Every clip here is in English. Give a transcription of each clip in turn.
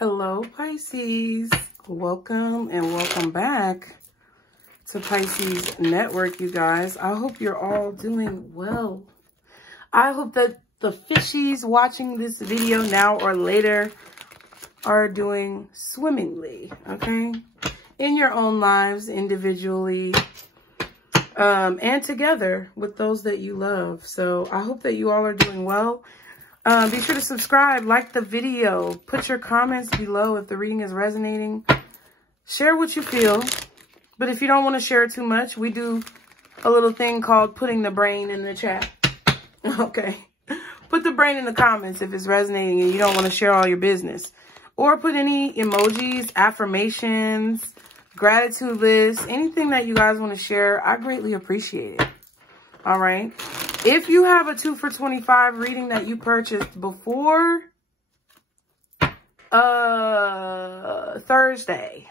Hello, Pisces. Welcome and welcome back to Pisces Network, you guys. I hope you're all doing well. I hope that the fishies watching this video now or later are doing swimmingly, okay? In your own lives, individually, and together with those that you love. So I hope that you all are doing well. Be sure to subscribe, like the video, put your comments below if the reading is resonating. Share what you feel, but if you don't want to share too much, we do a little thing called putting the brain in the chat. Okay. Put the brain in the comments if it's resonating and you don't want to share all your business. Or put any emojis, affirmations, gratitude lists, anything that you guys want to share. I greatly appreciate it. All right. If you have a 2 for 25 reading that you purchased before Thursday,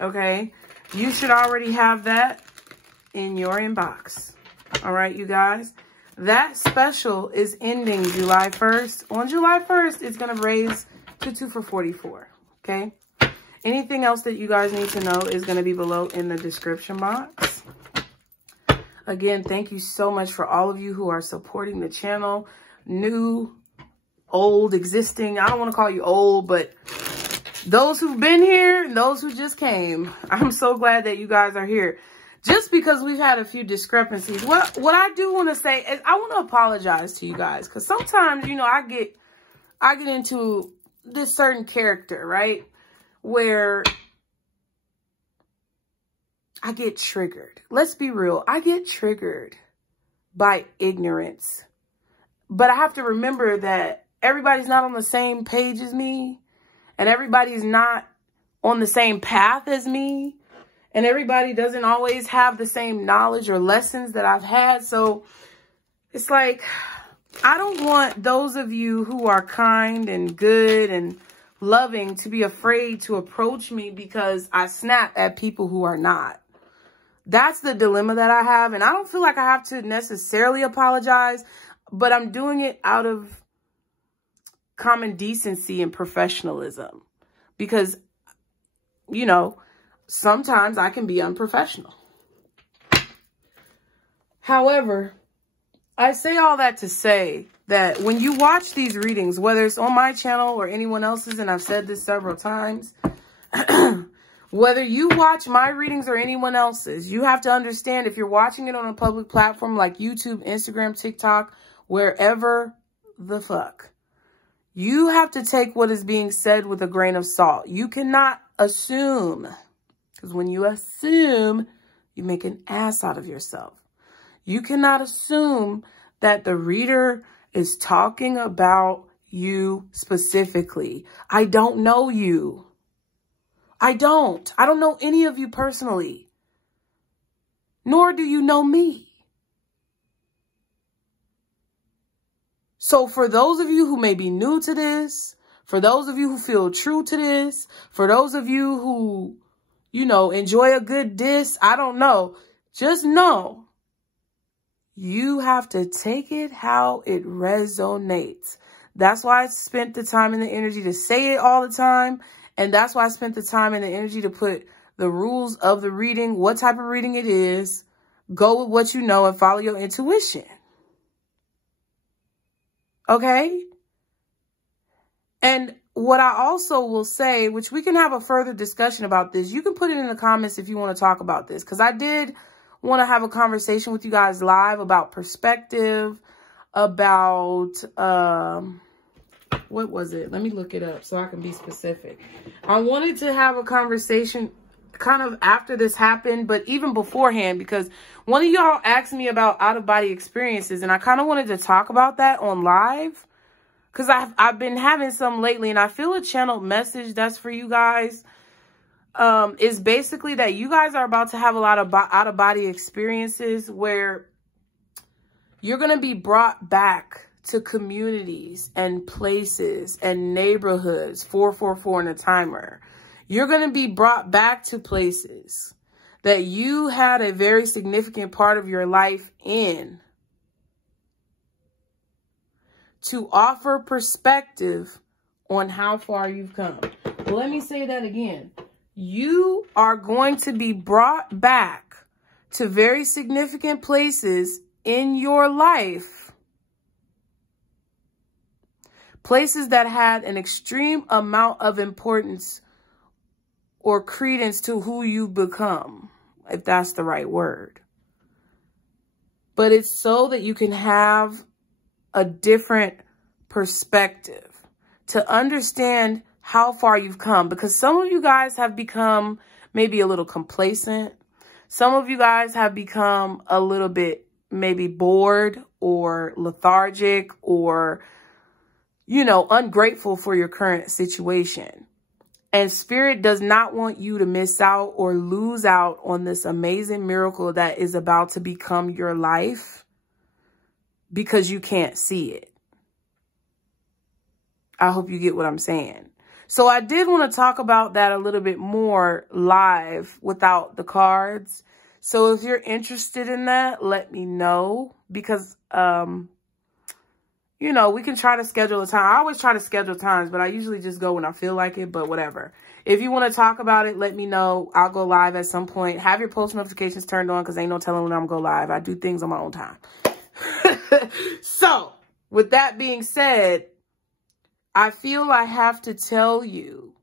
okay, you should already have that in your inbox. All right, you guys. That special is ending July 1st. On July 1st, it's going to raise to 2 for 44, okay? Anything else that you guys need to know is going to be below in the description box. Again, thank you so much for all of you who are supporting the channel. New, old, existing. I don't want to call you old, but those who've been here and those who just came. I'm so glad that you guys are here. Just because we've had a few discrepancies. What I do want to say is I want to apologize to you guys. Because sometimes, you know, I get into this certain character, right? Where I get triggered. Let's be real. I get triggered by ignorance. But I have to remember that everybody's not on the same page as me. And everybody's not on the same path as me. And everybody doesn't always have the same knowledge or lessons that I've had. So it's like, I don't want those of you who are kind and good and loving to be afraid to approach me because I snap at people who are not. That's the dilemma that I have. And I don't feel like I have to necessarily apologize, but I'm doing it out of common decency and professionalism because, you know, sometimes I can be unprofessional. However, I say all that to say that when you watch these readings, whether it's on my channel or anyone else's, and I've said this several times, whether you watch my readings or anyone else's, you have to understand if you're watching it on a public platform like YouTube, Instagram, TikTok, wherever the fuck, you have to take what is being said with a grain of salt. You cannot assume, because when you assume, you make an ass out of yourself. You cannot assume that the reader is talking about you specifically. I don't know you. I don't know any of you personally. Nor do you know me. So for those of you who may be new to this, for those of you who feel true to this, for those of you who, you know, enjoy a good diss, I don't know. Just know you have to take it how it resonates. That's why I spent the time and the energy to say it all the time. And that's why I spent the time and the energy to put the rules of the reading, what type of reading it is, go with what you know and follow your intuition. Okay? And what I also will say, which we can have a further discussion about this. You can put it in the comments if you want to talk about this. Because I did want to have a conversation with you guys live about perspective, about, what was it? Let me look it up so I can be specific. I wanted to have a conversation kind of after this happened, but even beforehand, because one of y'all asked me about out-of-body experiences, and I kind of wanted to talk about that on live, because I've been having some lately, and I feel a channeled message that's for you guys. Is basically that you guys are about to have a lot of out-of-body experiences where you're going to be brought back to communities and places and neighborhoods, 444 and a timer. You're going to be brought back to places that you had a very significant part of your life in to offer perspective on how far you've come. Let me say that again. You are going to be brought back to very significant places in your life. Places that had an extreme amount of importance or credence to who you become, if that's the right word. But it's so that you can have a different perspective to understand how far you've come. Because some of you guys have become maybe a little complacent. Some of you guys have become a little bit maybe bored or lethargic or, you know, ungrateful for your current situation. And Spirit does not want you to miss out or lose out on this amazing miracle that is about to become your life because you can't see it. I hope you get what I'm saying. So I did want to talk about that a little bit more live without the cards. So if you're interested in that, let me know because, you know, we can try to schedule a time. I always try to schedule times, but I usually just go when I feel like it, but whatever. If you want to talk about it, let me know. I'll go live at some point. Have your post notifications turned on because ain't no telling when I'm going to go live. I do things on my own time. So with that being said, I feel I have to tell you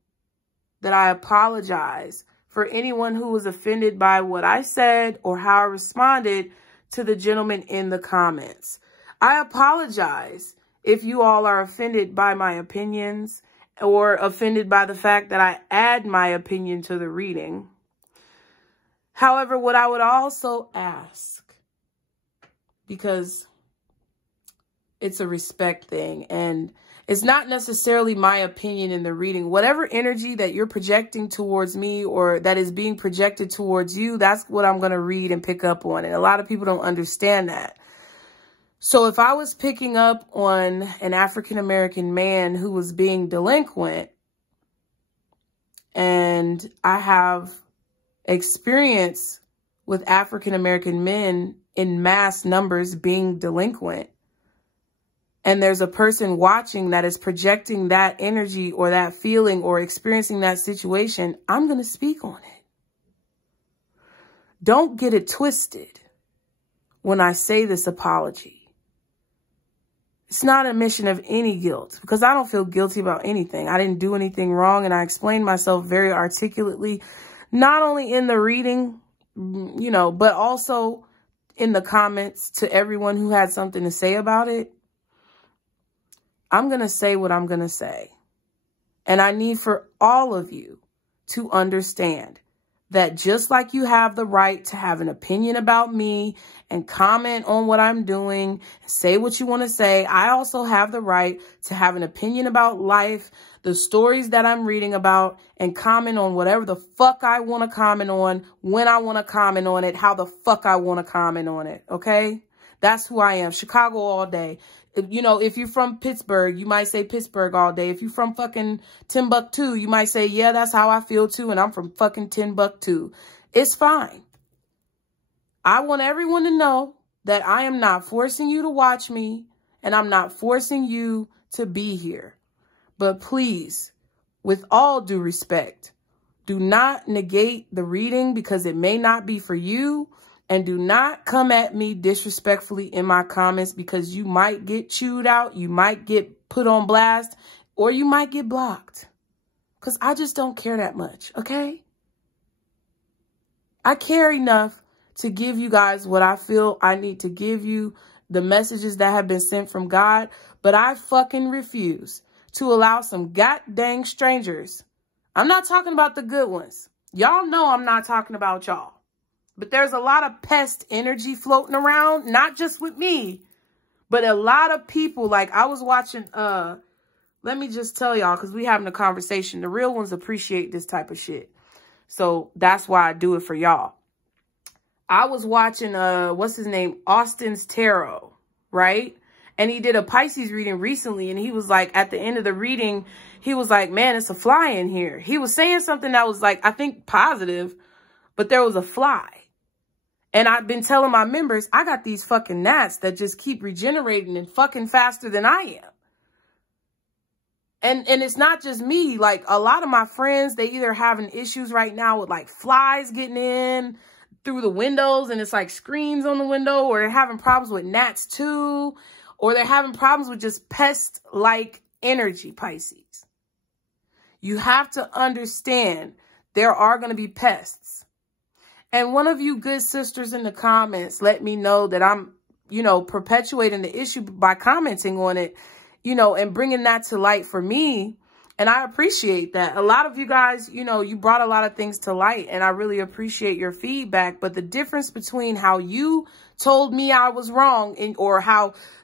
that I apologize for anyone who was offended by what I said or how I responded to the gentleman in the comments. I apologize if you all are offended by my opinions or offended by the fact that I add my opinion to the reading. However, what I would also ask, because it's a respect thing and it's not necessarily my opinion in the reading. Whatever energy that you're projecting towards me or that is being projected towards you, that's what I'm going to read and pick up on. And a lot of people don't understand that. So if I was picking up on an African-American man who was being delinquent, and I have experience with African-American men in mass numbers being delinquent, and there's a person watching that is projecting that energy or that feeling or experiencing that situation, I'm going to speak on it. Don't get it twisted when I say this apology. It's not a mission of any guilt because I don't feel guilty about anything. I didn't do anything wrong, and I explained myself very articulately, not only in the reading, you know, but also in the comments to everyone who had something to say about it. I'm going to say what I'm going to say. And I need for all of you to understand that just like you have the right to have an opinion about me and comment on what I'm doing, say what you want to say, I also have the right to have an opinion about life, the stories that I'm reading about, and comment on whatever the fuck I want to comment on, when I want to comment on it, how the fuck I want to comment on it, okay? That's who I am. Chicago all day. You know, if you're from Pittsburgh, you might say Pittsburgh all day. If you're from fucking Timbuktu, you might say, yeah, that's how I feel too. And I'm from fucking Timbuktu. It's fine. I want everyone to know that I am not forcing you to watch me and I'm not forcing you to be here. But please, with all due respect, do not negate the reading because it may not be for you. And do not come at me disrespectfully in my comments because you might get chewed out, you might get put on blast, or you might get blocked. Because I just don't care that much, okay? I care enough to give you guys what I feel I need to give you, the messages that have been sent from God, but I fucking refuse to allow some goddamn strangers. I'm not talking about the good ones. Y'all know I'm not talking about y'all. But there's a lot of pest energy floating around, not just with me, but a lot of people. Like I was watching, let me just tell y'all, because we having a conversation. The real ones appreciate this type of shit. So that's why I do it for y'all. I was watching, what's his name? Austin's Tarot, right? And he did a Pisces reading recently. And he was like, at the end of the reading, he was like, man, it's a fly in here. He was saying something that was like, I think positive, but there was a fly. And I've been telling my members, I got these fucking gnats that just keep regenerating and fucking faster than I am. And it's not just me. Like, a lot of my friends, they either having issues right now with like flies getting in through the windows and it's like screens on the window, or they're having problems with gnats too, or they're having problems with just pest-like energy, Pisces. You have to understand there are going to be pests. And one of you good sisters in the comments let me know that I'm, you know, perpetuating the issue by commenting on it, you know, and bringing that to light for me. And I appreciate that. A lot of you guys, you know, you brought a lot of things to light, and I really appreciate your feedback. But the difference between how you told me I was wrong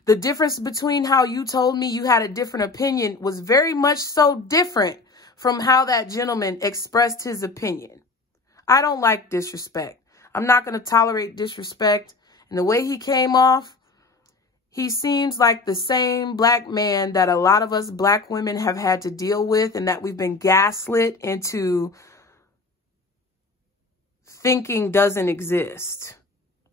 the difference between how you told me you had a different opinion was very much so different from how that gentleman expressed his opinion. I don't like disrespect. I'm not going to tolerate disrespect. And the way he came off, he seems like the same black man that a lot of us black women have had to deal with, and that we've been gaslit into thinking doesn't exist.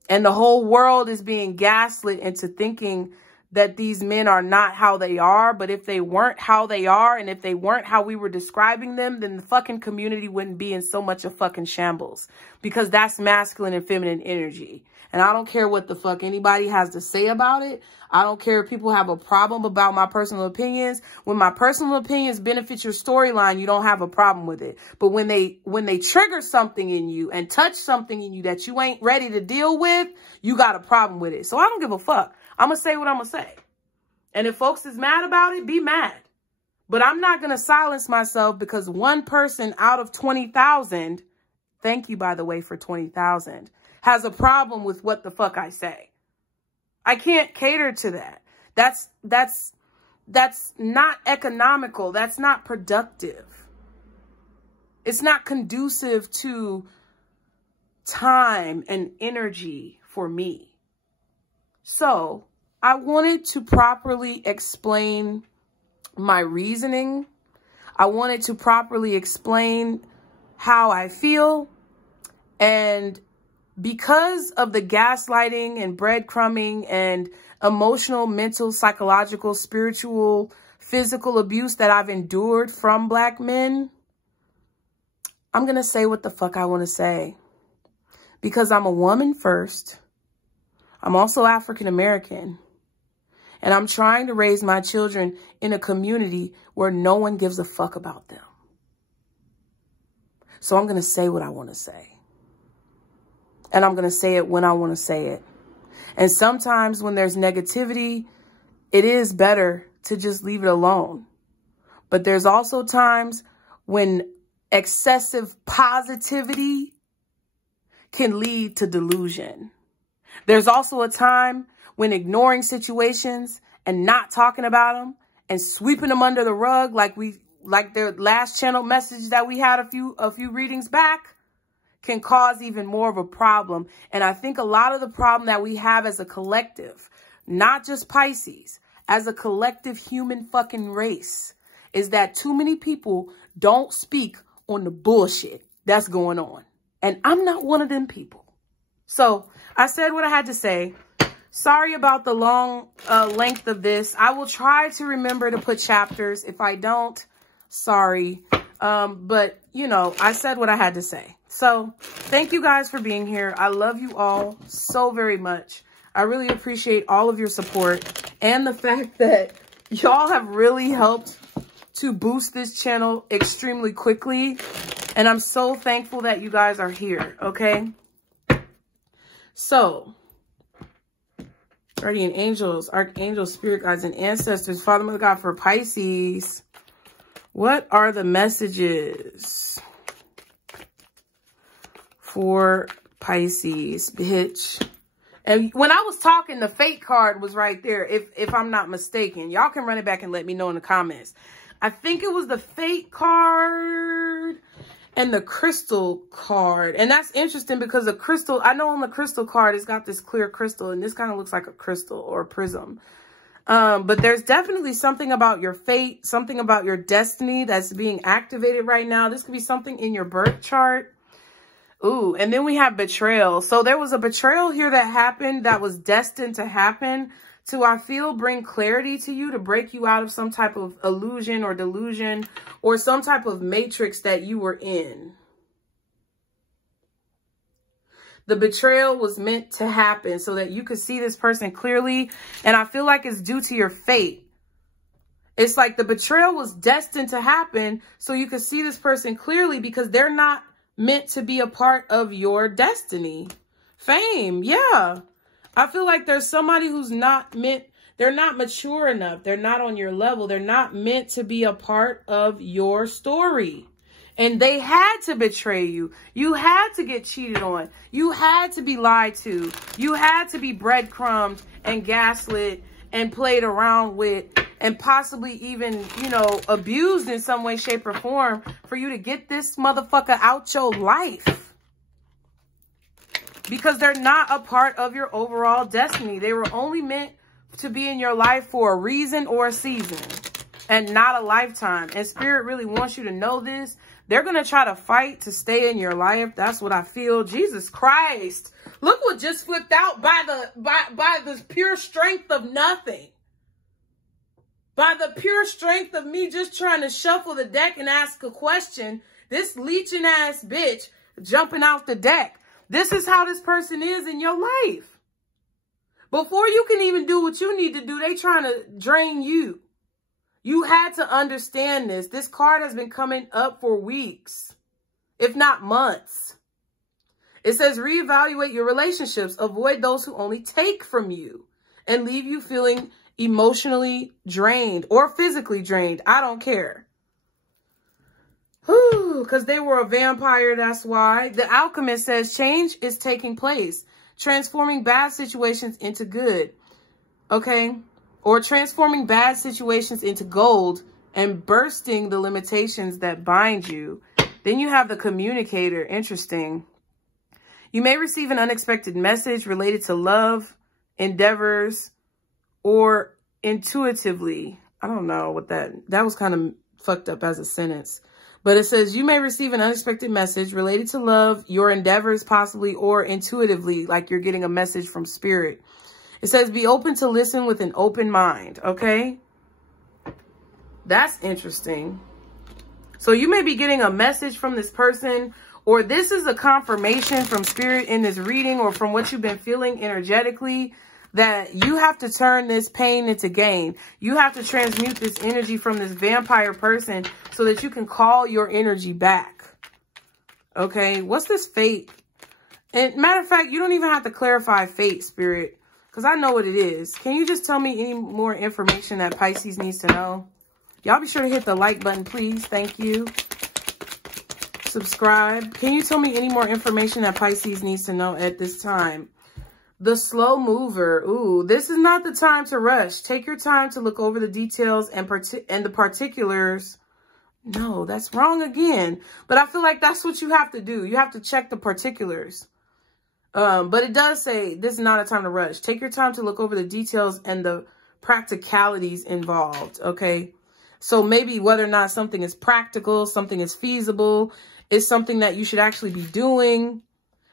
And the whole world is being gaslit into thinking that these men are not how they are. But if they weren't how they are, and if they weren't how we were describing them, then the fucking community wouldn't be in so much of fucking shambles, because that's masculine and feminine energy. And I don't care what the fuck anybody has to say about it. I don't care if people have a problem about my personal opinions. When my personal opinions benefit your storyline, you don't have a problem with it. But when they trigger something in you and touch something in you that you ain't ready to deal with, you got a problem with it. So I don't give a fuck. I'm going to say what I'm going to say. And if folks is mad about it, be mad. But I'm not going to silence myself because one person out of 20,000, thank you, by the way, for 20,000, has a problem with what the fuck I say. I can't cater to that. That's not economical. That's not productive. It's not conducive to time and energy for me. So I wanted to properly explain my reasoning. I wanted to properly explain how I feel. And because of the gaslighting and breadcrumbing and emotional, mental, psychological, spiritual, physical abuse that I've endured from black men, I'm going to say what the fuck I want to say. Because I'm a woman first. I'm also African American. And I'm trying to raise my children in a community where no one gives a fuck about them. So I'm going to say what I want to say. And I'm going to say it when I want to say it. And sometimes when there's negativity, it is better to just leave it alone. But there's also times when excessive positivity can lead to delusion. There's also a time when ignoring situations and not talking about them and sweeping them under the rug, like the last channel message that we had a few readings back, can cause even more of a problem. And I think a lot of the problem that we have as a collective, not just Pisces, as a collective human fucking race, is that too many people don't speak on the bullshit that's going on. And I'm not one of them people. So I said what I had to say. Sorry about the long length of this. I will try to remember to put chapters. If I don't, sorry. But, you know, I said what I had to say. So thank you guys for being here. I love you all so very much. I really appreciate all of your support and the fact that y'all have really helped to boost this channel extremely quickly. And I'm so thankful that you guys are here. Okay. So, guardian angels, archangels, spirit guides, and ancestors, Father, Mother, God, for Pisces, what are the messages for Pisces, bitch? And when I was talking, the fate card was right there, if I'm not mistaken. Y'all can run it back and let me know in the comments. I think it was the fate card and the crystal card. And that's interesting because the crystal, I know on the crystal card, it's got this clear crystal, and this kind of looks like a crystal or a prism. But there's definitely something about your fate, something about your destiny that's being activated right now. This could be something in your birth chart. Ooh, and then we have betrayal. So there was a betrayal here that happened that was destined to happen to, I feel, bring clarity to you, to break you out of some type of illusion or delusion or some type of matrix that you were in. The betrayal was meant to happen so that you could see this person clearly. And I feel like it's due to your fate. It's like the betrayal was destined to happen so you could see this person clearly because they're not meant to be a part of your destiny. Fame, yeah. I feel like there's somebody who's not meant, they're not mature enough. They're not on your level. They're not meant to be a part of your story. And they had to betray you. You had to get cheated on. You had to be lied to. You had to be breadcrumbed and gaslit and played around with and possibly even, you know, abused in some way, shape, or form for you to get this motherfucker out your life. Because they're not a part of your overall destiny. They were only meant to be in your life for a reason or a season and not a lifetime. And Spirit really wants you to know this. They're going to try to fight to stay in your life. That's what I feel. Jesus Christ. Look what just flipped out by the pure strength of nothing. By the pure strength of me just trying to shuffle the deck and ask a question. This leeching ass bitch jumping out the deck. This is how this person is in your life. Before you can even do what you need to do, they trying to drain you. You had to understand this. This card has been coming up for weeks, if not months. It says reevaluate your relationships. Avoid those who only take from you and leave you feeling emotionally drained or physically drained. I don't care. Because they were a vampire, that's why. The Alchemist says change is taking place, transforming bad situations into good. Okay? Or transforming bad situations into gold and bursting the limitations that bind you. Then you have the Communicator. Interesting. You may receive an unexpected message related to love, endeavors, or intuitively. I don't know what that was kind of fucked up as a sentence. But it says you may receive an unexpected message related to love, your endeavors possibly, or intuitively, like you're getting a message from Spirit. It says be open to listen with an open mind, okay? That's interesting. So you may be getting a message from this person, or this is a confirmation from Spirit in this reading or from what you've been feeling energetically that you have to turn this pain into gain. You have to transmute this energy from this vampire person so that you can call your energy back. Okay, what's this fate? And matter of fact, you don't even have to clarify fate, Spirit, because I know what it is. Can you just tell me any more information that Pisces needs to know? Y'all be sure to hit the like button, please. Thank you. Subscribe. Can you tell me any more information that Pisces needs to know at this time? The slow mover. Ooh, this is not the time to rush. Take your time to look over the details and the particulars. No, that's wrong again. But I feel like that's what you have to do. You have to check the particulars. But it does say this is not a time to rush. Take your time to look over the details and the practicalities involved, okay? So maybe whether or not something is practical, something is feasible, is something that you should actually be doing.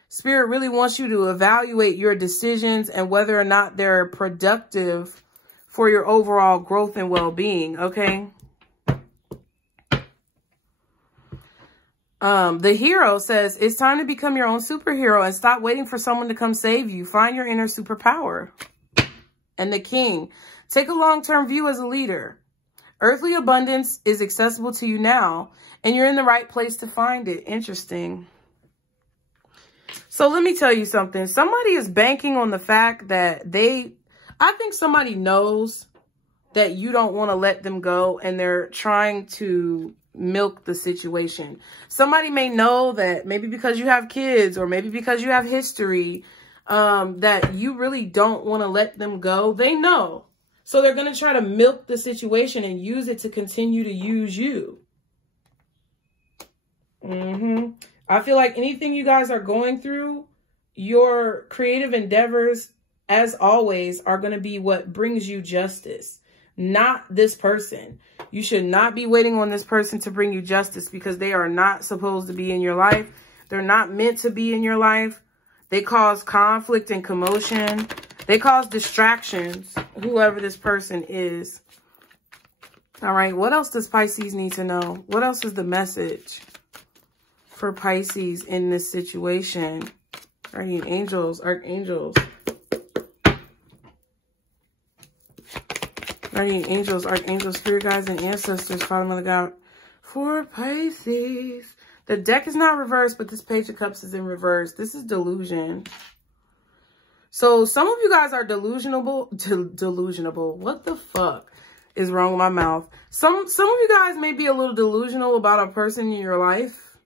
Spirit really wants you to evaluate your decisions and whether or not they're productive for your overall growth and well-being, okay? The Hero says, it's time to become your own superhero and stop waiting for someone to come save you. Find your inner superpower. And the King, take a long-term view as a leader. Earthly abundance is accessible to you now, and you're in the right place to find it. Interesting. So let me tell you something. Somebody is banking on the fact that I think somebody knows that you don't want to let them go, and they're trying to milk the situation. Somebody may know that maybe because you have kids or maybe because you have history, that you really don't want to let them go. They know. So they're going to try to milk the situation and use it to continue to use you. I feel like anything you guys are going through, your creative endeavors, as always, are going to be what brings you justice, not this person. You should not be waiting on this person to bring you justice because they are not supposed to be in your life. They're not meant to be in your life. They cause conflict and commotion. They cause distractions, whoever this person is. All right, what else does Pisces need to know? What else is the message for Pisces in this situation? Guardian angels, archangels. Guardian angels, archangels, spirit guides, and ancestors, Father, Mother, God, for Pisces. The deck is not reversed, but this Page of Cups is in reverse. This is delusion. So some of you guys are delusional. What the fuck is wrong with my mouth? Some of you guys may be a little delusional about a person in your life.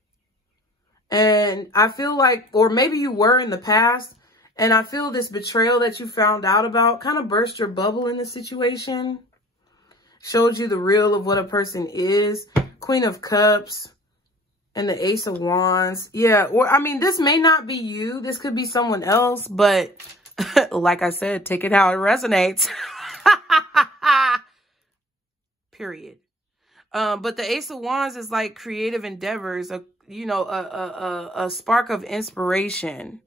And I feel like, or maybe you were in the past, and I feel this betrayal that you found out about kind of burst your bubble in the situation. Showed you the real of what a person is. Queen of Cups and the Ace of Wands. Yeah, or I mean, this may not be you. This could be someone else, but like I said, take it how it resonates. Period. But the Ace of Wands is like creative endeavors, a spark of inspiration.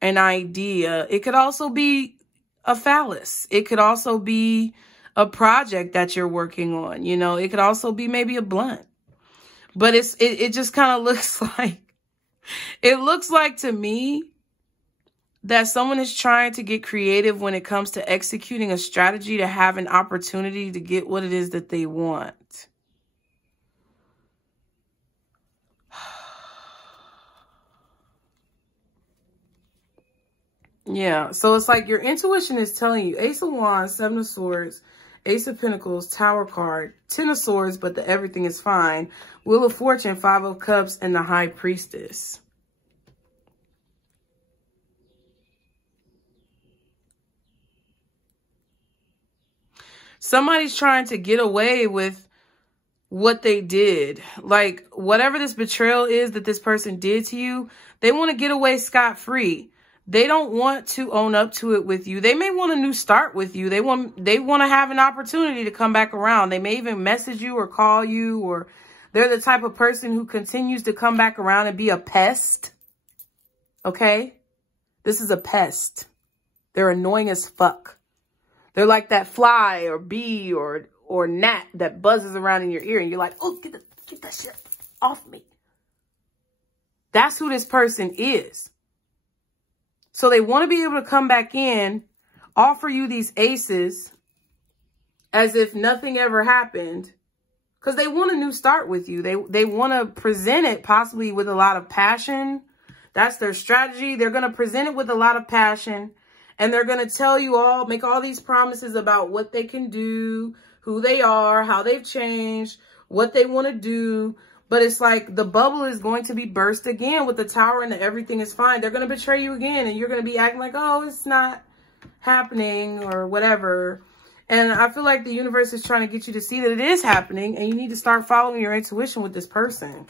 An idea. It could also be a phallus. It could also be a project that you're working on. You know, it could also be maybe a blunt. But it just kind of looks like, it looks like to me that someone is trying to get creative when it comes to executing a strategy to have an opportunity to get what it is that they want. Yeah, so it's like your intuition is telling you Ace of Wands, Seven of Swords, Ace of Pentacles, Tower card, Ten of Swords, but the everything is fine, Wheel of Fortune, Five of Cups, and the High Priestess. Somebody's trying to get away with what they did. Like, whatever this betrayal is that this person did to you, they want to get away scot-free. They don't want to own up to it with you. They may want a new start with you. They want to have an opportunity to come back around. They may even message you or call you, or they're the type of person who continues to come back around and be a pest. Okay? This is a pest. They're annoying as fuck. They're like that fly or bee or gnat that buzzes around in your ear and you're like, oh, get that shit off me. That's who this person is. So they want to be able to come back in, offer you these aces as if nothing ever happened, because they want a new start with you. They want to present it possibly with a lot of passion. That's their strategy. They're going to present it with a lot of passion, and they're going to tell you all, make all these promises about what they can do, who they are, how they've changed, what they want to do. But it's like the bubble is going to be burst again with the Tower and the everything is fine. They're going to betray you again, and you're going to be acting like, oh, it's not happening or whatever. And I feel like the universe is trying to get you to see that it is happening, and you need to start following your intuition with this person.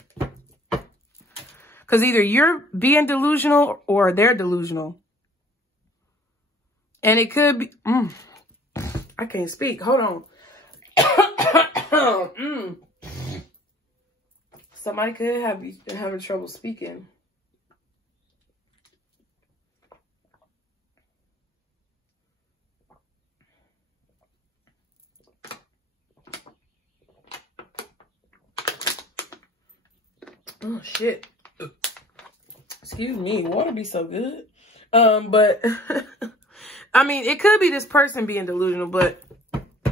Because either you're being delusional or they're delusional. And it could be... I can't speak. Hold on. Somebody could have been having trouble speaking. Oh, shit. Excuse me. Water be so good. But, I mean, it could be this person being delusional, but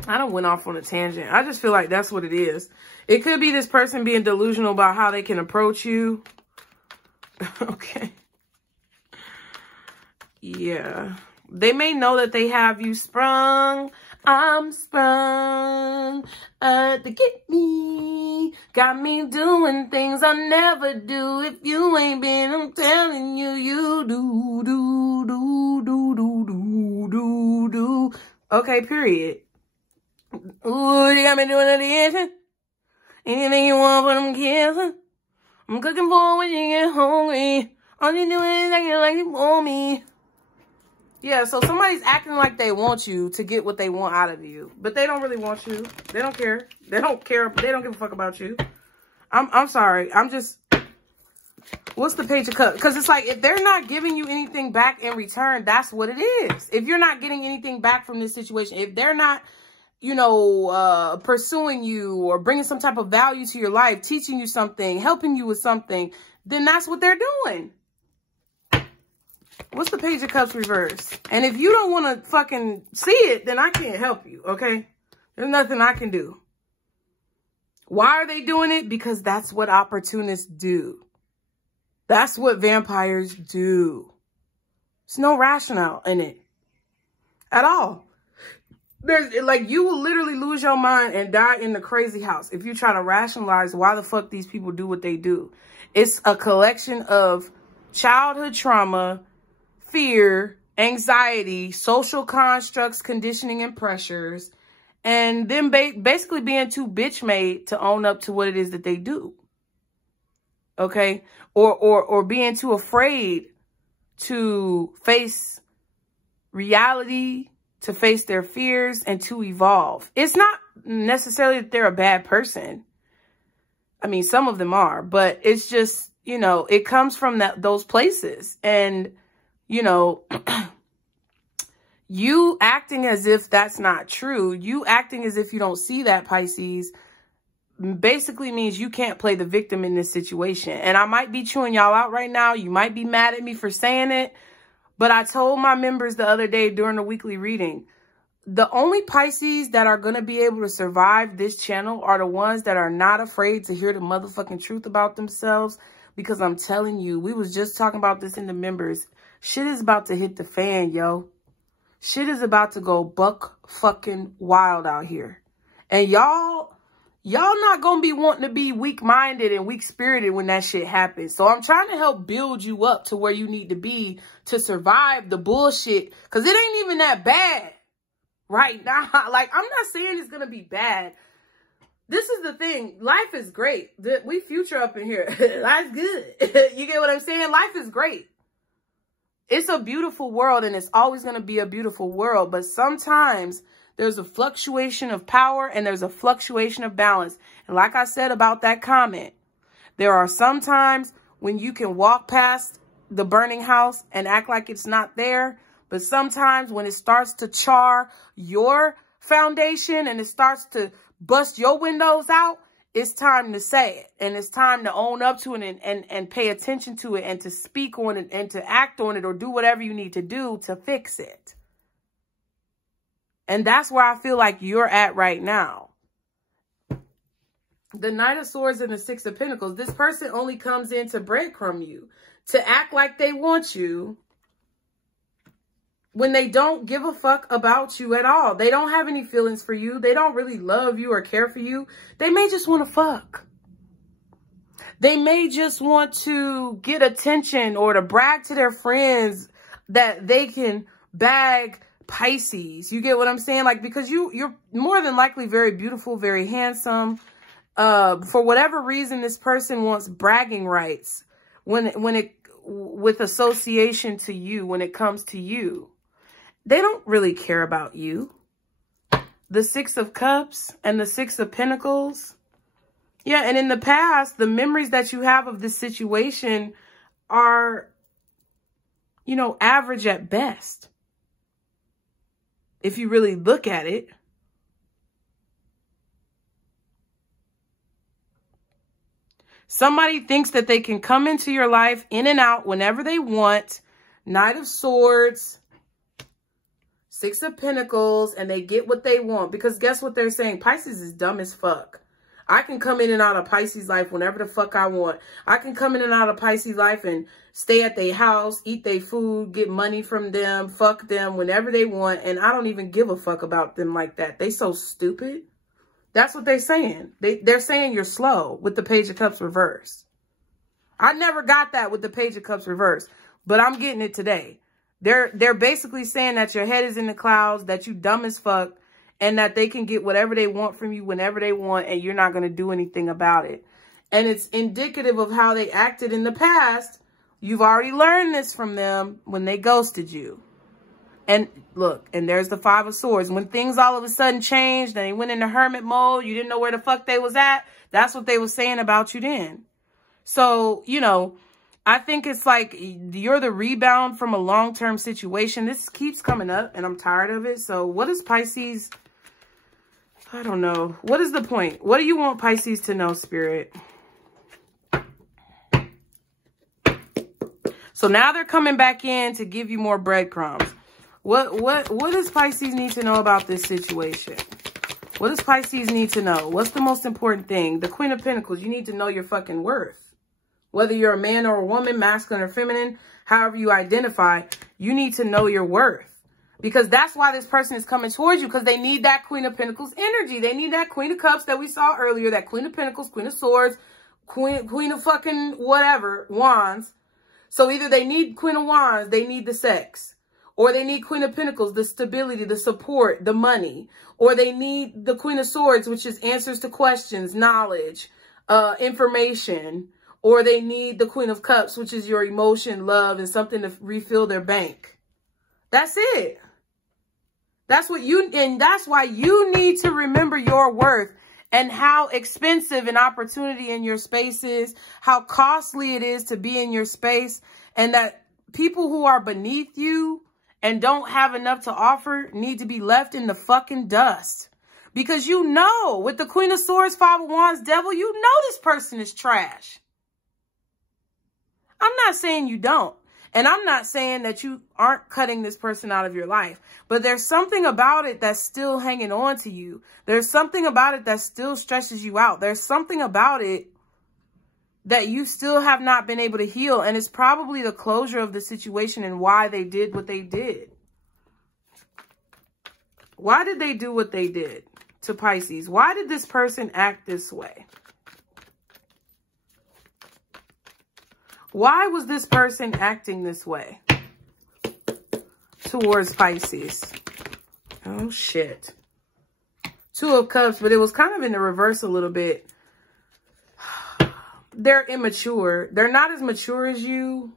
I done went off on a tangent. I just feel like that's what it is. It could be this person being delusional about how they can approach you. Okay. Yeah. They may know that they have you sprung. I'm sprung. To get me. Got me doing things I never do. If you ain't been, I'm telling you, you do. Okay, period. Ooh, you got me doing the dishes. Anything you want for them kids. I'm cooking for when you get hungry. All you do is acting like you want me. Yeah, so somebody's acting like they want you to get what they want out of you. But they don't really want you. They don't care. They don't care. They don't give a fuck about you. I'm sorry. I'm just... What's the Page of Cups? Because it's like, if they're not giving you anything back in return, that's what it is. If you're not getting anything back from this situation, if they're not, you know, pursuing you or bringing some type of value to your life, teaching you something, helping you with something, then that's what they're doing. What's the Page of Cups reverse? And if you don't want to fucking see it, then I can't help you, okay? There's nothing I can do. Why are they doing it? Because that's what opportunists do. That's what vampires do. There's no rationale in it at all. There's like, you will literally lose your mind and die in the crazy house if you try to rationalize why the fuck these people do what they do. It's a collection of childhood trauma, fear, anxiety, social constructs, conditioning, and pressures, and then basically being too bitch-made to own up to what it is that they do. Okay? Or being too afraid to face reality, to face their fears, and to evolve. It's not necessarily that they're a bad person. I mean, some of them are, but it's just, you know, it comes from those places. And, you know, you acting as if that's not true, you acting as if you don't see that, Pisces, basically means you can't play the victim in this situation. And I might be chewing y'all out right now. You might be mad at me for saying it. But I told my members the other day during the weekly reading, the only Pisces that are going to be able to survive this channel are the ones that are not afraid to hear the motherfucking truth about themselves. Because I'm telling you, we was just talking about this in the members. Shit is about to hit the fan, yo. Shit is about to go buck fucking wild out here. And y'all not going to be wanting to be weak-minded and weak-spirited when that shit happens. So I'm trying to help build you up to where you need to be to survive the bullshit. Because it ain't even that bad right now. Like, I'm not saying it's going to be bad. This is the thing. Life is great. We future up in here. Life's good. You get what I'm saying? Life is great. It's a beautiful world, and it's always going to be a beautiful world. But sometimes there's a fluctuation of power and there's a fluctuation of balance. And like I said about that comment, there are some times when you can walk past the burning house and act like it's not there. But sometimes when it starts to char your foundation and it starts to bust your windows out, it's time to say it. And it's time to own up to it and pay attention to it and to speak on it and to act on it or do whatever you need to do to fix it. And that's where I feel like you're at right now. The Knight of Swords and the Six of Pentacles. This person only comes in to breadcrumb you, to act like they want you when they don't give a fuck about you at all. They don't have any feelings for you. They don't really love you or care for you. They may just want to fuck. They may just want to get attention or to brag to their friends that they can bag Pisces. You get what I'm saying? Like, because you're more than likely very beautiful, very handsome. For whatever reason, this person wants bragging rights with association to you, when it comes to you. They don't really care about you. The Six of Cups and the Six of Pentacles. Yeah, and in the past, the memories that you have of this situation are, you know, average at best. If you really look at it. Somebody thinks that they can come into your life in and out whenever they want. Knight of Swords, Six of Pentacles, and they get what they want. Because guess what they're saying? Pisces is dumb as fuck. I can come in and out of Pisces life whenever the fuck I want. I can come in and out of Pisces life and stay at their house, eat their food, get money from them, fuck them whenever they want. And I don't even give a fuck about them like that. They so stupid. That's what they're saying. They're saying you're slow with the Page of Cups reverse. I never got that with the Page of Cups reverse, but I'm getting it today. They're basically saying that your head is in the clouds, that you dumb as fuck, and that they can get whatever they want from you whenever they want, and you're not going to do anything about it. And it's indicative of how they acted in the past. You've already learned this from them when they ghosted you. And look, and there's the Five of Swords. When things all of a sudden changed and they went into hermit mode, you didn't know where the fuck they was at. That's what they was saying about you then. So, you know, I think it's like you're the rebound from a long-term situation. This keeps coming up and I'm tired of it. So what is Pisces? I don't know. What is the point? What do you want Pisces to know, Spirit? So now they're coming back in to give you more breadcrumbs. What does Pisces need to know about this situation? What does Pisces need to know? What's the most important thing? The Queen of Pentacles. You need to know your fucking worth. Whether you're a man or a woman, masculine or feminine, however you identify, you need to know your worth. Because that's why this person is coming towards you, because they need that Queen of Pentacles energy. They need that Queen of Cups that we saw earlier, that Queen of Pentacles, Queen of Swords, Queen of fucking whatever, Wands. So either they need Queen of Wands, they need the sex. Or they need Queen of Pentacles, the stability, the support, the money. Or they need the Queen of Swords, which is answers to questions, knowledge, information. Or they need the Queen of Cups, which is your emotion, love, and something to refill their bank. That's it. That's what and that's why you need to remember your worth and how expensive an opportunity in your space is, how costly it is to be in your space, and that people who are beneath you and don't have enough to offer need to be left in the fucking dust. Because you know, with the Queen of Swords, Five of Wands, Devil, you know this person is trash. I'm not saying you don't. And I'm not saying that you aren't cutting this person out of your life. But there's something about it that's still hanging on to you. There's something about it that still stresses you out. There's something about it that you still have not been able to heal. And it's probably the closure of the situation and why they did what they did. Why did they do what they did to Pisces? Why did this person act this way? Why was this person acting this way towards Pisces? Oh, shit. Two of Cups, but it was kind of in the reverse a little bit. They're immature. They're not as mature as you.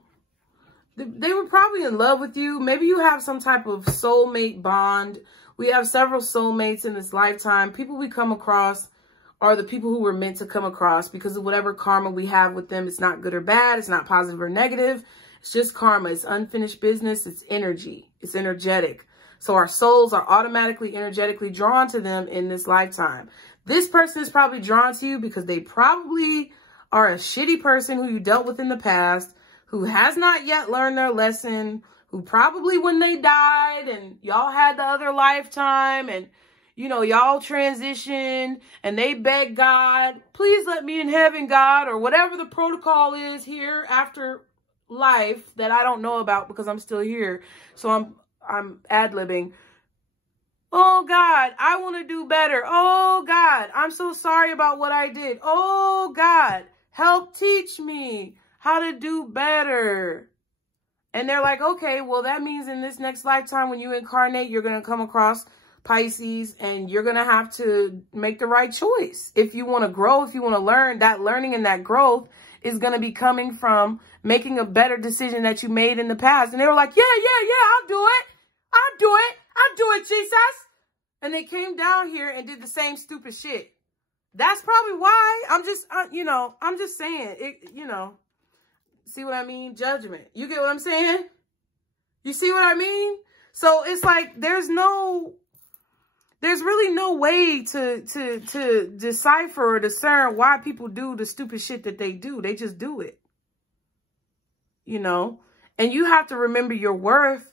They were probably in love with you. Maybe you have some type of soulmate bond. We have several soulmates in this lifetime. People we come across are the people who we're meant to come across because of whatever karma we have with them. It's not good or bad. It's not positive or negative. It's just karma. It's unfinished business. It's energy. It's energetic. So our souls are automatically energetically drawn to them in this lifetime. This person is probably drawn to you because they probably are a shitty person who you dealt with in the past, who has not yet learned their lesson, who probably when they died and y'all had the other lifetime and you know, y'all transitioned and they begged God, please let me in heaven, God, or whatever the protocol is here after life that I don't know about because I'm still here. So I'm ad-libbing. Oh, God, I want to do better. Oh, God, I'm so sorry about what I did. Oh, God, help teach me how to do better. And they're like, okay, well, that means in this next lifetime when you incarnate, you're going to come across Pisces, and you're going to have to make the right choice. If you want to grow, if you want to learn, that learning and that growth is going to be coming from making a better decision that you made in the past. And they were like, yeah, I'll do it. I'll do it, Jesus. And they came down here and did the same stupid shit. That's probably why I'm just, I'm just saying it, see what I mean? Judgment. You get what I'm saying? You see what I mean? So it's like, there's really no way to decipher or discern why people do the stupid shit that they do. They just do it. And you have to remember your worth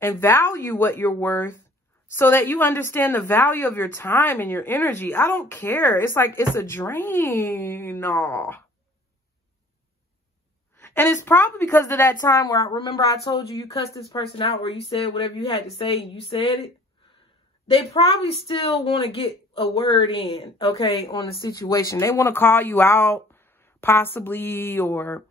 and value what you're worth so that you understand the value of your time and your energy. I don't care. It's like, it's a drain. No. And it's probably because of that time where I told you cussed this person out or you said whatever you had to say and you said it. They probably still want to get a word in, okay, on the situation. They want to call you out, possibly, or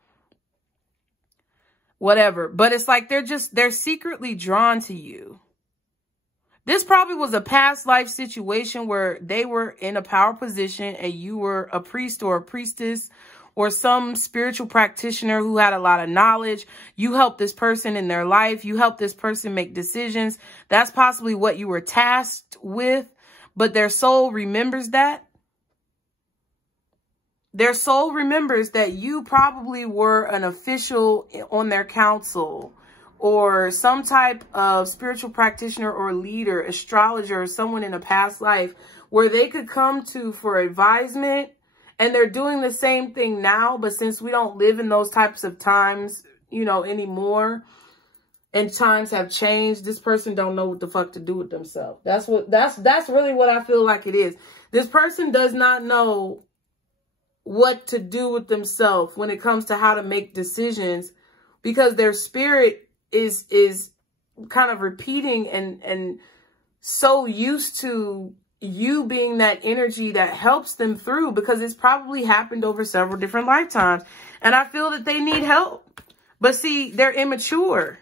whatever. But it's like they're secretly drawn to you. This probably was a past life situation where they were in a power position and you were a priest or a priestess or some spiritual practitioner who had a lot of knowledge. You helped this person in their life. You helped this person make decisions. That's possibly what you were tasked with, but their soul remembers that. their soul remembers that you probably were an official on their council, or some type of spiritual practitioner or leader, astrologer, or someone in a past life where they could come to for advisement. And they're doing the same thing now, but since we don't live in those types of times, you know, anymore, and times have changed, this person don't know what the fuck to do with themselves. That's really what I feel like it is. This person does not know what to do with themselves when it comes to how to make decisions, because their spirit is kind of repeating and so used to you being that energy that helps them through, because it's probably happened over several different lifetimes. And I feel that they need help. But see, they're immature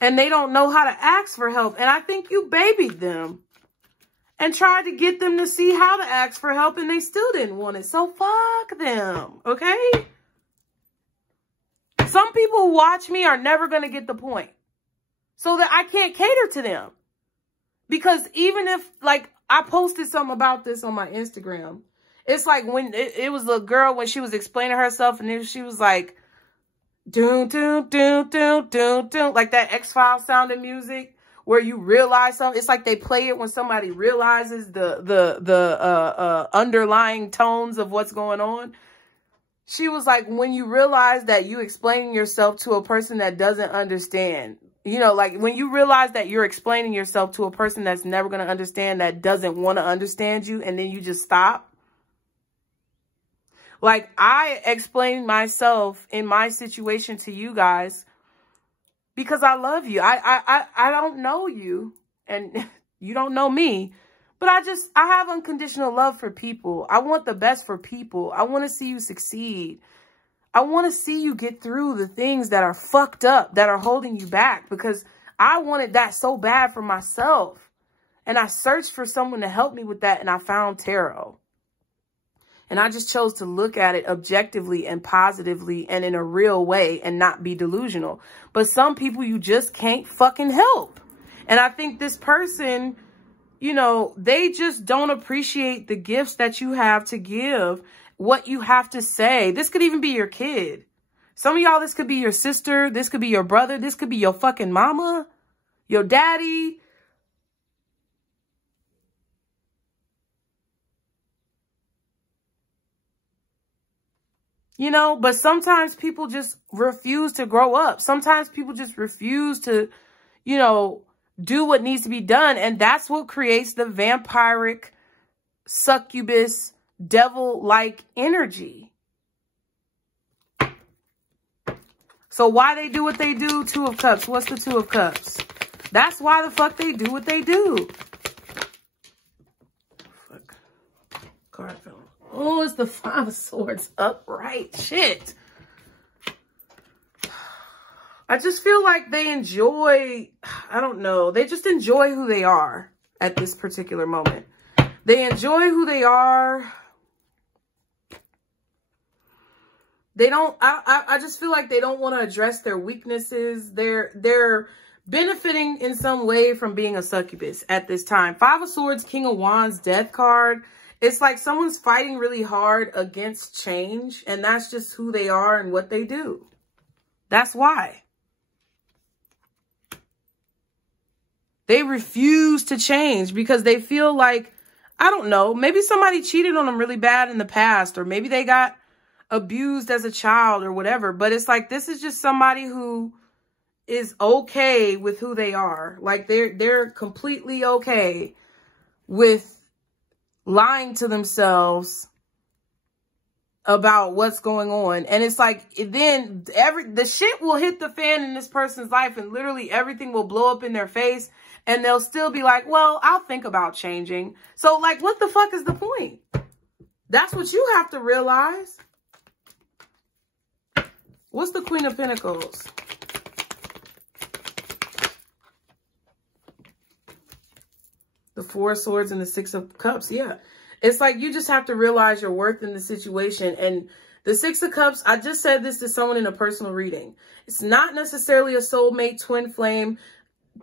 and they don't know how to ask for help. And I think you babied them and tried to get them to see how to ask for help, and they still didn't want it. So fuck them, okay? Some people who watch me are never going to get the point. So that I can't cater to them. Because even if, like, I posted something about this on my Instagram. It's like when it was a girl when she was explaining herself, and then she was like, doom, doom, doom, doom, doom, doom, like that X-Files sounding music where you realize something. It's like they play it when somebody realizes the underlying tones of what's going on. She was like, when you realize that you explaining yourself to a person that doesn't understand, you know, like when you realize that you're explaining yourself to a person that's never going to understand, that doesn't want to understand you, and then you just stop. Like, I explained myself in my situation to you guys because I love you. I don't know you, and you don't know me, but I have unconditional love for people. I want the best for people. I want to see you succeed. I want to see you get through the things that are fucked up, that are holding you back, because I wanted that so bad for myself. And I searched for someone to help me with that, and I found tarot. And I just chose to look at it objectively and positively and in a real way and not be delusional. But some people you just can't fucking help. And I think this person, you know, they just don't appreciate the gifts that you have to give, what you have to say. This could even be your kid. Some of y'all, this could be your sister. This could be your brother. This could be your fucking mama, your daddy. You know, but sometimes people just refuse to grow up. Sometimes people just refuse to, you know, do what needs to be done. And that's what creates the vampiric, succubus, devil-like energy. So why they do what they do? Two of Cups. What's the Two of Cups? That's why the fuck they do what they do. Fuck. Card fell. Oh, it's the Five of Swords upright. Shit. I just feel like they enjoy, I don't know. They just enjoy who they are at this particular moment. They enjoy who they are. They don't, I just feel like they don't want to address their weaknesses. They're benefiting in some way from being a succubus at this time. Five of Swords, King of Wands, Death card. It's like someone's fighting really hard against change, and that's just who they are and what they do. That's why. They refuse to change because they feel like, I don't know, maybe somebody cheated on them really bad in the past, or maybe they got abused as a child or whatever. But it's like, this is just somebody who is okay with who they are. Like they're completely okay with lying to themselves about what's going on. And it's like, then the shit will hit the fan in this person's life, and literally everything will blow up in their face, and they'll still be like, well, I'll think about changing. So like, what the fuck is the point? That's what you have to realize. What's the Queen of Pentacles? The Four of Swords and the Six of Cups. Yeah. It's like you just have to realize your worth in the situation. And the Six of Cups, I just said this to someone in a personal reading. It's not necessarily a soulmate, twin flame,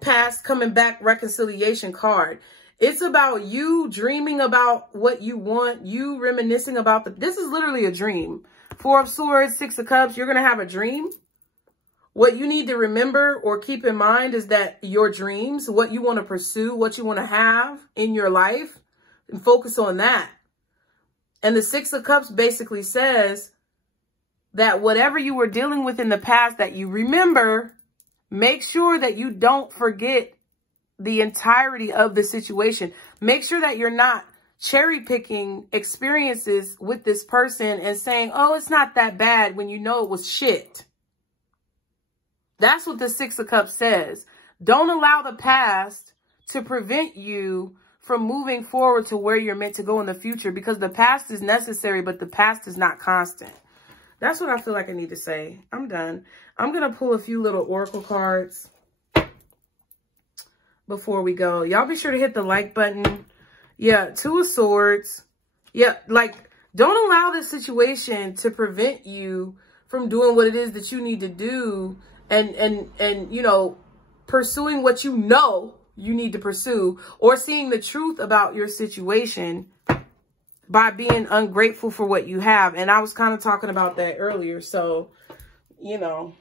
past coming back reconciliation card. It's about you dreaming about what you want, you reminiscing about this is literally a dream. 4 of Swords, 6 of Cups, you're going to have a dream. What you need to remember or keep in mind is that your dreams, what you want to pursue, what you want to have in your life, and focus on that. And the 6 of Cups basically says that whatever you were dealing with in the past that you remember, make sure that you don't forget the entirety of the situation. Make sure that you're not cherry picking experiences with this person and saying, oh, it's not that bad when you know it was shit. That's what the 6 of Cups says. Don't allow the past to prevent you from moving forward to where you're meant to go in the future, because the past is necessary, but the past is not constant. That's what I feel like I need to say. I'm done. I'm going to pull a few little oracle cards before we go. Y'all be sure to hit the like button. Yeah, 2 of Swords. Yeah, like, don't allow this situation to prevent you from doing what it is that you need to do and you know, pursuing what you know you need to pursue, or seeing the truth about your situation by being ungrateful for what you have. And I was kind of talking about that earlier. So, you know,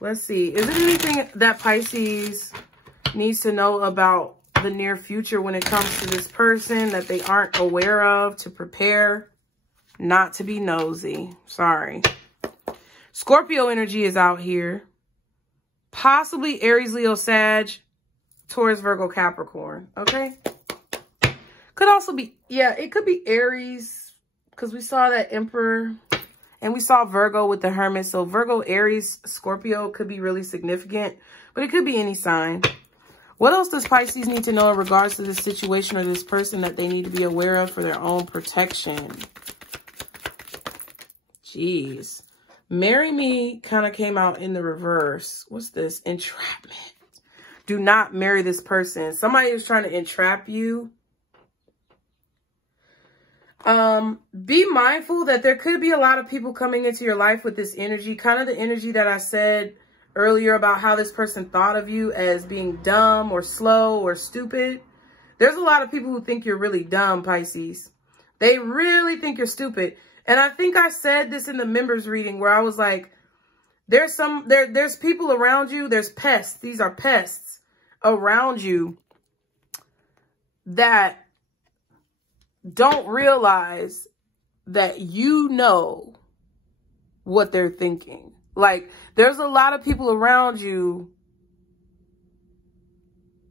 let's see. Is there anything that Pisces needs to know about the near future when it comes to this person that they aren't aware of to prepare? Not to be nosy. Sorry. Scorpio energy is out here. Possibly Aries, Leo, Sag, Taurus, Virgo, Capricorn. Okay. Could also be, yeah, it could be Aries, because we saw that Emperor and we saw Virgo with the Hermit. So Virgo, Aries, Scorpio could be really significant, but it could be any sign. What else does Pisces need to know in regards to this situation or this person that they need to be aware of for their own protection? Jeez. Marry Me kind of came out in the reverse. What's this? Entrapment. Do not marry this person. Somebody is trying to entrap you. Be mindful that there could be a lot of people coming into your life with this energy. Kind of the energy that I said earlier about how this person thought of you as being dumb or slow or stupid. There's a lot of people who think you're really dumb, Pisces. They really think you're stupid. And I think I said this in the members reading where I was like, there's people around you. There's pests. These are pests around you that don't realize that you know what they're thinking. Like, there's a lot of people around you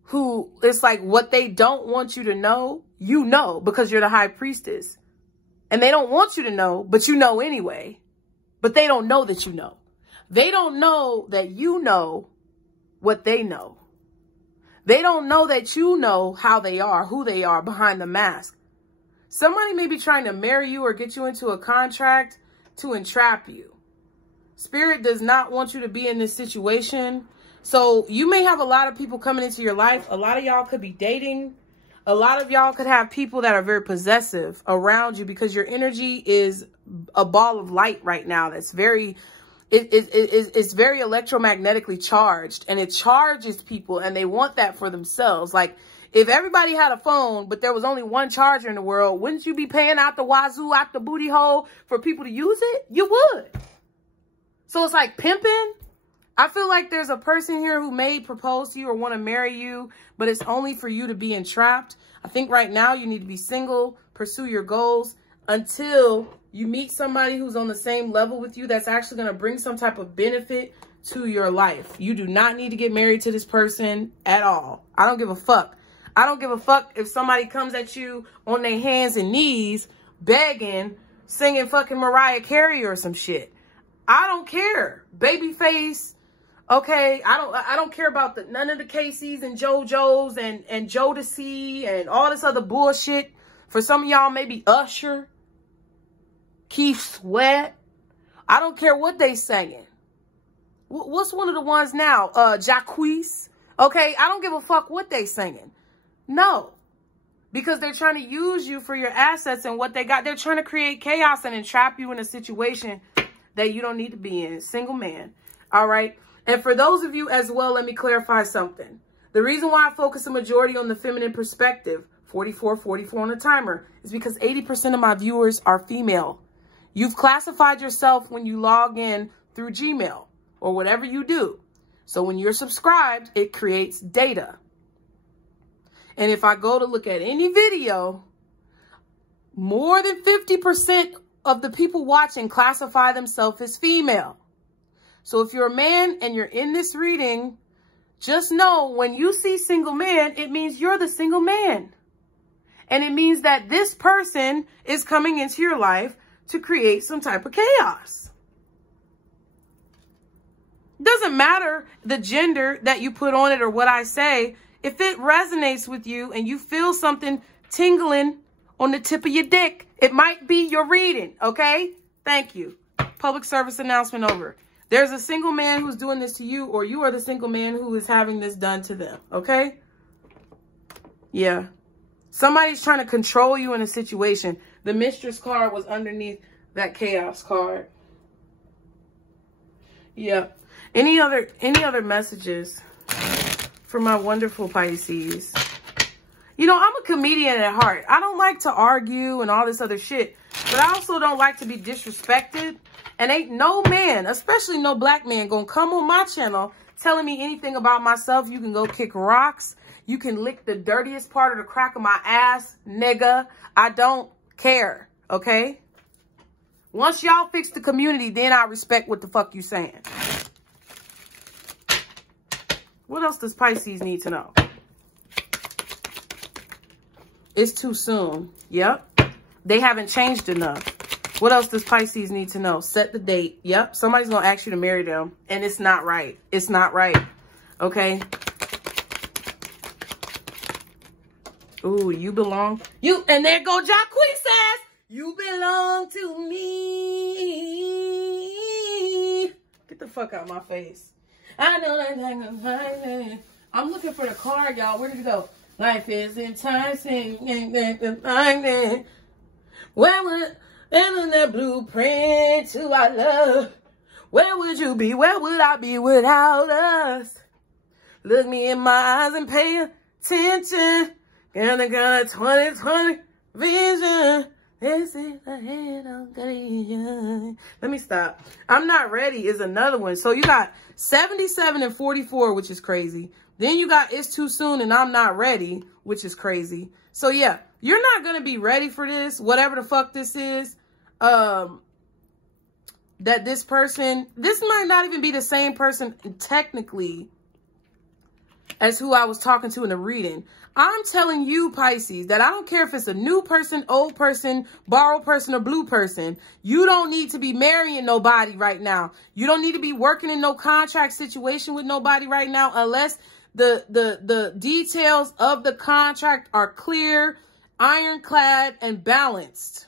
who it's like what they don't want you to know, you know, because you're the high priestess. And they don't want you to know, but you know anyway. But they don't know that you know. They don't know that you know what they know. They don't know that you know how they are, who they are behind the mask. Somebody may be trying to marry you or get you into a contract to entrap you. Spirit does not want you to be in this situation. So you may have a lot of people coming into your life. A lot of y'all could be dating. A lot of y'all could have people that are very possessive around you because your energy is a ball of light right now. That's very, it's very electromagnetically charged, and it charges people, and they want that for themselves. Like, if everybody had a phone, but there was only one charger in the world, wouldn't you be paying out the wazoo, out the booty hole for people to use it? You would. So it's like pimping. I feel like there's a person here who may propose to you or want to marry you, but it's only for you to be entrapped. I think right now you need to be single, pursue your goals until you meet somebody who's on the same level with you that's actually going to bring some type of benefit to your life. You do not need to get married to this person at all. I don't give a fuck. I don't give a fuck if somebody comes at you on their hands and knees, begging, singing fucking Mariah Carey or some shit. I don't care. Babyface. Okay, I don't care about none of the Casey's and JoJo's and Jodeci and all this other bullshit. For some of y'all, maybe Usher, Keith Sweat. I don't care what they saying. What's one of the ones now? Jacquees. Okay, I don't give a fuck what they singing. No, because they're trying to use you for your assets and what they got. They're trying to create chaos and entrap you in a situation that you don't need to be in. Single man. All right. And for those of you as well, let me clarify something. The reason why I focus a majority on the feminine perspective, 44 on the timer, is because 80% of my viewers are female. You've classified yourself when you log in through Gmail or whatever you do. So when you're subscribed, it creates data. And if I go to look at any video, more than 50% of the people watching classify themselves as female. So if you're a man and you're in this reading, just know when you see single man, it means you're the single man. And it means that this person is coming into your life to create some type of chaos. Doesn't matter the gender that you put on it or what I say. If it resonates with you and you feel something tingling on the tip of your dick, it might be your reading, okay? Thank you. Public service announcement over. There's a single man who's doing this to you, or you are the single man who is having this done to them, okay? Yeah. Somebody's trying to control you in a situation. The mistress card was underneath that chaos card. Yeah. Any other messages for my wonderful Pisces? You know, I'm a comedian at heart. I don't like to argue and all this other shit, but I also don't like to be disrespected. And ain't no man, especially no black man, gonna come on my channel telling me anything about myself. You can go kick rocks. You can lick the dirtiest part of the crack of my ass, nigga. I don't care, okay? Once y'all fix the community, then I respect what the fuck you saying. What else does Pisces need to know? It's too soon. Yep. They haven't changed enough. What else does Pisces need to know? Set the date. Yep. Somebody's going to ask you to marry them. And it's not right. It's not right. Okay. Ooh, you belong. And there go Jacquees says, you belong to me. Get the fuck out of my face. I know that I'm looking for the card, y'all. Where did it go? Life is enticing. Where would in that blueprint to our love? Where would you be? Where would I be without us? Look me in my eyes and pay attention. Gonna got a 2020 vision. This is the head of God. Let me stop. I'm not ready is another one. So you got 77 and 44, which is crazy. Then you got it's too soon and I'm not ready, which is crazy. So yeah, you're not going to be ready for this, whatever the fuck this is. That this person, this might not even be the same person technically as who I was talking to in the reading. I'm telling you, Pisces, that I don't care if it's a new person, old person, borrowed person, or blue person. You don't need to be marrying nobody right now. You don't need to be working in no contract situation with nobody right now unless the details of the contract are clear, ironclad, and balanced.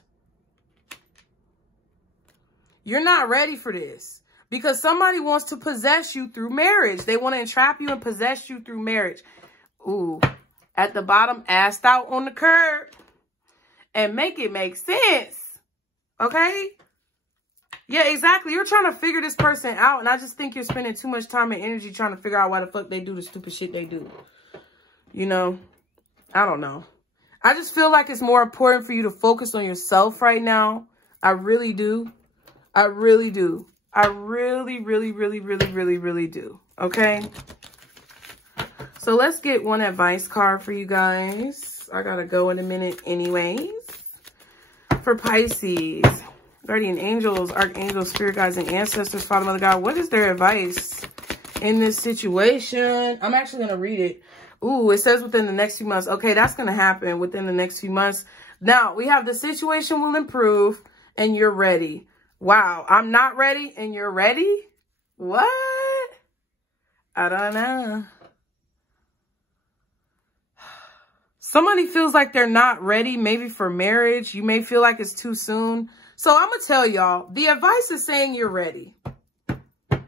You're not ready for this because somebody wants to possess you through marriage. They want to entrap you and possess you through marriage. Ooh, at the bottom, assed out on the curb and make it make sense. Okay? Yeah, exactly. You're trying to figure this person out, and I just think you're spending too much time and energy trying to figure out why the fuck they do the stupid shit they do. You know? I don't know. I just feel like it's more important for you to focus on yourself right now. I really do. I really do. I really do. Okay? So let's get one advice card for you guys. I gotta go in a minute anyways. For Pisces, guardian angels, archangels, spirit guides, and ancestors, Father, Mother, God, what is their advice in this situation? I'm actually gonna read it. Ooh, it says within the next few months. Okay, that's gonna happen within the next few months. Now, we have the situation will improve and you're ready. Wow, I'm not ready and you're ready? What? I don't know. Somebody feels like they're not ready, maybe for marriage. You may feel like it's too soon. So I'm going to tell y'all, the advice is saying you're ready. And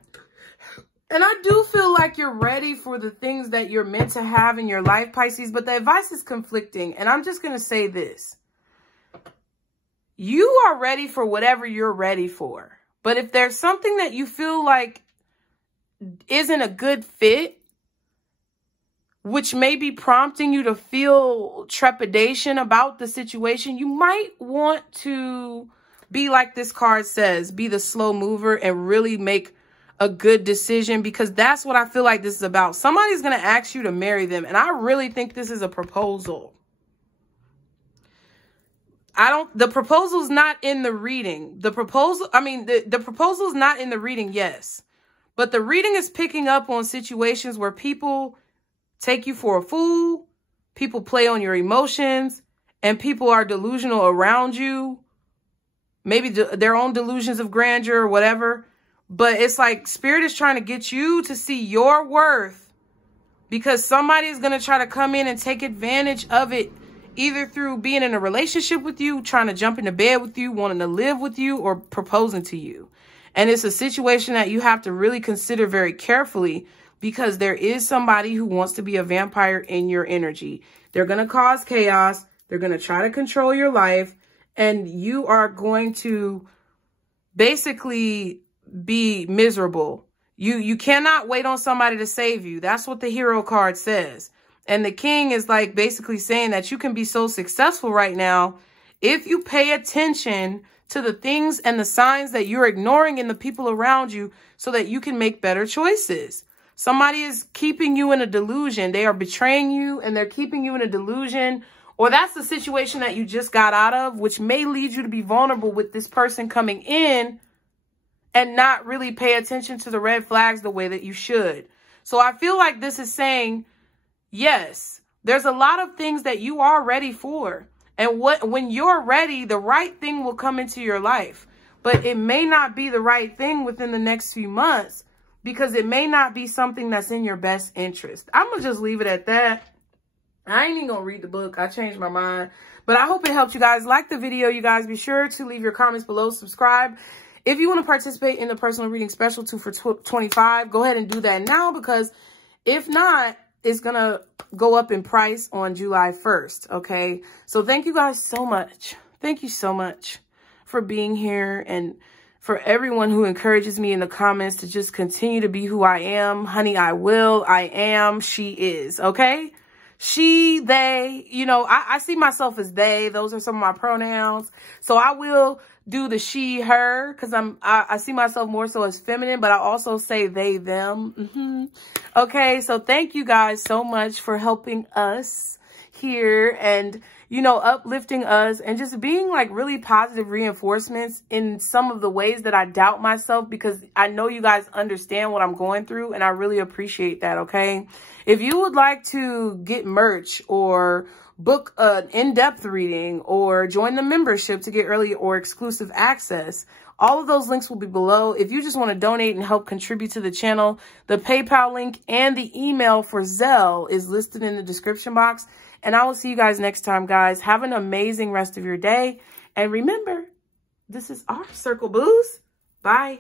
I do feel like you're ready for the things that you're meant to have in your life, Pisces, but the advice is conflicting. And I'm just going to say this. You are ready for whatever you're ready for. But if there's something that you feel like isn't a good fit, which may be prompting you to feel trepidation about the situation, you might want to be like this card says, be the slow mover and really make a good decision, because that's what I feel like this is about. Somebody's going to ask you to marry them, and I really think this is a proposal. The proposal's not in the reading. The proposal is not in the reading, yes. But the reading is picking up on situations where people take you for a fool, people play on your emotions, and people are delusional around you. Maybe their own delusions of grandeur or whatever. But it's like Spirit is trying to get you to see your worth, because somebody is going to try to come in and take advantage of it, either through being in a relationship with you, trying to jump into bed with you, wanting to live with you, or proposing to you. And it's a situation that you have to really consider very carefully, because there is somebody who wants to be a vampire in your energy. They're going to cause chaos. They're going to try to control your life. And you are going to basically be miserable. You cannot wait on somebody to save you. That's what the Hero card says. And the King is like basically saying that you can be so successful right now if you pay attention to the things and the signs that you're ignoring in the people around you, so that you can make better choices. Somebody is keeping you in a delusion. They are betraying you and they're keeping you in a delusion. Or that's the situation that you just got out of, which may lead you to be vulnerable with this person coming in and not really pay attention to the red flags the way that you should. So I feel like this is saying, yes, there's a lot of things that you are ready for. And when you're ready, the right thing will come into your life. But it may not be the right thing within the next few months, because it may not be something that's in your best interest. I'm going to just leave it at that. I ain't even going to read the book. I changed my mind. But I hope it helped you guys. Like the video, you guys. Be sure to leave your comments below. Subscribe. If you want to participate in the personal reading special 2 for $25, go ahead and do that now, because if not, it's going to go up in price on July 1st. Okay. So thank you guys so much. Thank you so much for being here, and for everyone who encourages me in the comments to just continue to be who I am. Honey, I will. I am. She is. Okay. She, they, you know, I see myself as they. Those are some of my pronouns. So I will do the she, her, because I see myself more so as feminine, but I also say they, them. Okay, so thank you guys so much for helping us here and, you know, uplifting us and just being like really positive reinforcements in some of the ways that I doubt myself, because I know you guys understand what I'm going through, and I really appreciate that. Okay, if you would like to get merch or book an in-depth reading or join the membership to get early or exclusive access, all of those links will be below. If you just want to donate and help contribute to the channel, the PayPal link and the email for Zelle is listed in the description box. And I will see you guys next time, guys. Have an amazing rest of your day. And remember, this is our Circle Booze. Bye.